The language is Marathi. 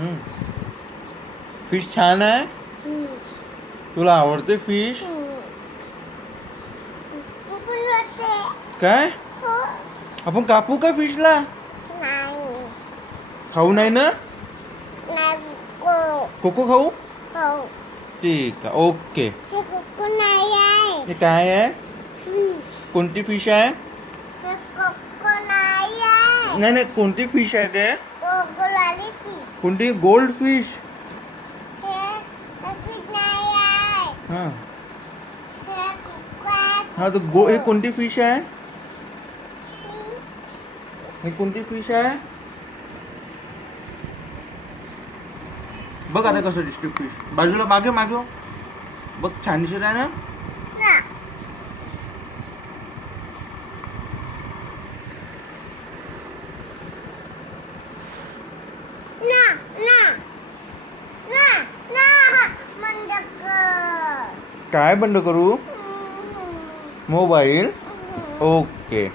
हम्म. फिश छान आहे. तुला आवडते फिश? काय आपण कापू का फिशला? खाऊ नाही ना? कोको खाऊ? ठीक आहे, ओके. हे काय आहे? कोणती फिश आहे? नाही नाही, कोणती फिश आहे ते? कोणती? Gold fish. हा हा, तो हे कोणती फिश आहे? हे कोणती फिश आहे? बघ आता कसं दिसते फिश. बाजूला मागे मागे बघ, छान दिसत आहे ना? काय बंद करू? मोबाईल. ओके.